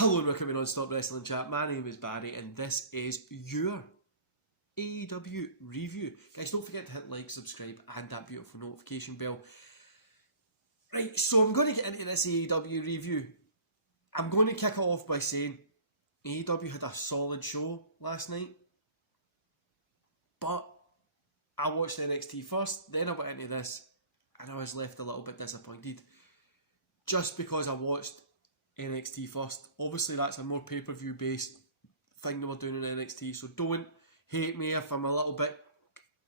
Hello and welcome to Non-Stop Wrestling Chat. My name is Barry and this is your AEW review. Guys, don't forget to hit like, subscribe and that beautiful notification bell. Right, so I'm going to get into this AEW review. I'm going to kick it off by saying AEW had a solid show last night, but I watched NXT first, then I went into this and I was left a little bit disappointed just because I watched NXT first. Obviously that's a more pay-per-view based thing that we're doing in NXT, so don't hate me if I'm a little bit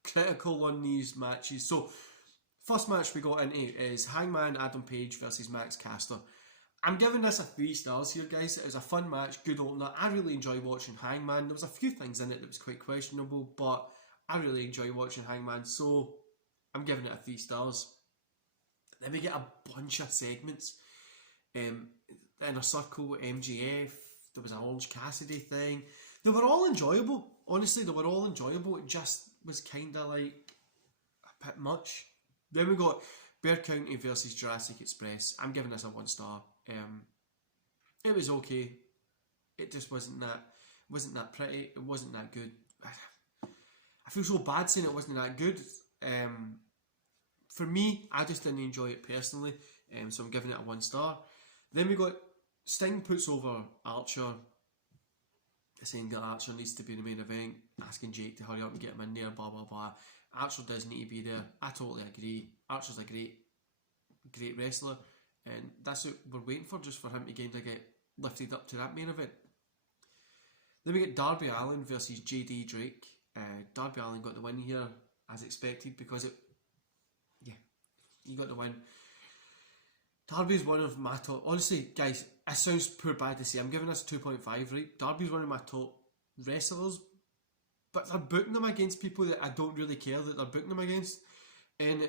critical on these matches. So first match we got into is Hangman Adam Page versus Max Caster. I'm giving this a 3 stars here, guys. It was a fun match, good opener. I really enjoy watching Hangman. There was a few things in it that was quite questionable, but I really enjoy watching Hangman, so I'm giving it a 3 stars. Then we get a bunch of segments. In a circle, MGF, there was an Orange Cassidy thing. They were all enjoyable. Honestly, they were all enjoyable. It just was kind of like a bit much. Then we got Bear County versus Jurassic Express. I'm giving this a 1 star. It was okay. It just wasn't that pretty. It wasn't that good. I feel so bad saying it wasn't that good. For me, I just didn't enjoy it personally. So I'm giving it a 1 star. Then we got Sting puts over Archer, saying that Archer needs to be the main event, asking Jake to hurry up and get him in there, blah blah blah. Archer does need to be there. I totally agree. Archer's a great wrestler, and that's what we're waiting for, just for him to kind of get lifted up to that main event. Then we get Darby Allin versus JD Drake. Darby Allin got the win here as expected because he got the win. Darby's one of my top... Honestly, guys, it sounds poor bad to say. I'm giving this 2.5, right? Darby's one of my top wrestlers, but they're booking them against people that I don't really care that they're booking them against. And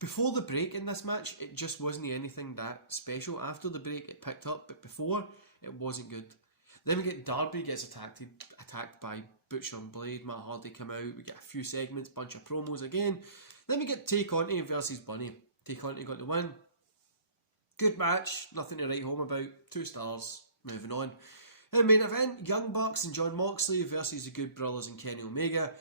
before the break in this match, it just wasn't anything that special. After the break, it picked up, but before, it wasn't good. Then we get Darby gets attacked by Butcher and Blade. Matt Hardy come out. We get a few segments, bunch of promos again. Then we get Tay Conti versus Bunny. Tay Conti got the win. Good match, nothing to write home about. 2 stars. Moving on. In the main event, Young Bucks and John Moxley versus the Good Brothers and Kenny Omega.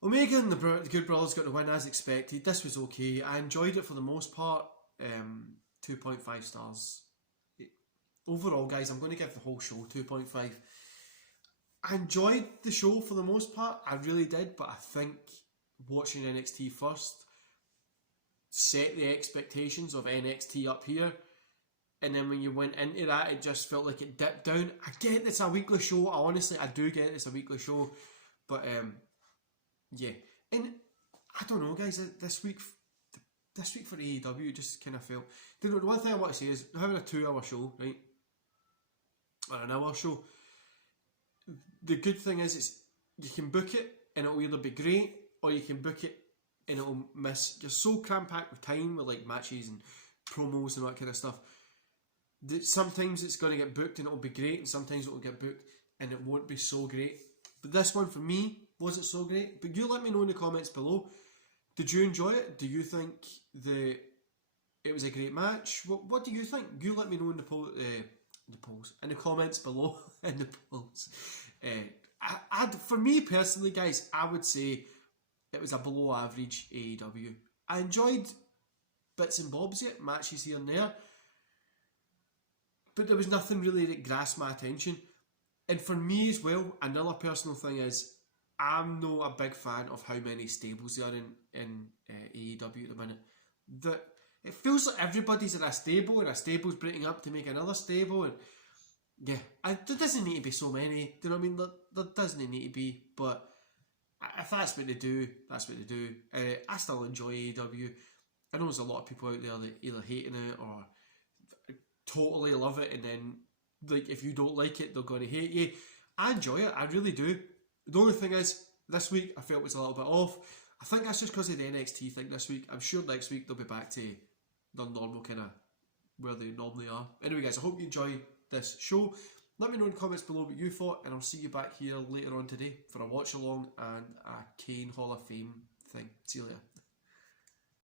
Omega and the Good Brothers got the win as expected. This was okay. I enjoyed it for the most part. 2.5 stars. Overall, guys, I'm going to give the whole show 2.5. I enjoyed the show for the most part. I really did, but I think watching NXT first set the expectations of NXT up here, and then when you went into that, it just felt like it dipped down. I get it's a weekly show. I do get it's a weekly show, but yeah. And I don't know, guys. This week for AEW, it just kind of felt. The one thing I want to say is having a 2-hour show, right, or an hour show. The good thing is you can book it and it'll either be great, or you can book it and it'll miss. You're so cram-packed with time with like matches and promos and all that kind of stuff that sometimes it's going to get booked and it'll be great, and sometimes it'll get booked and it won't be so great. But this one for me wasn't so great. But you let me know in the comments below. Did you enjoy it? Do you think that it was a great match? What do you think? You let me know in the polls, in the comments below. In the polls. For me personally, guys, I would say it was a below average AEW. I enjoyed bits and bobs yet, matches here and there, but there was nothing really that grasped my attention. And for me as well, another personal thing is I'm not a big fan of how many stables there are in AEW at the minute. That it feels like everybody's in a stable and a stable's breaking up to make another stable, and yeah, there doesn't need to be so many. Do you know what I mean? There doesn't need to be, but if that's what they do, that's what they do. I still enjoy AEW. I know there's a lot of people out there that either hating it or totally love it, and then like if you don't like it, they're going to hate you. I enjoy it. I really do. The only thing is, this week I felt was a little bit off. I think that's just because of the NXT thing this week. I'm sure next week they'll be back to their normal kind of where they normally are. Anyway, guys, I hope you enjoy this show. Let me know in the comments below what you thought, and I'll see you back here later on today for a watch along and a Kane Hall of Fame thing. See you later.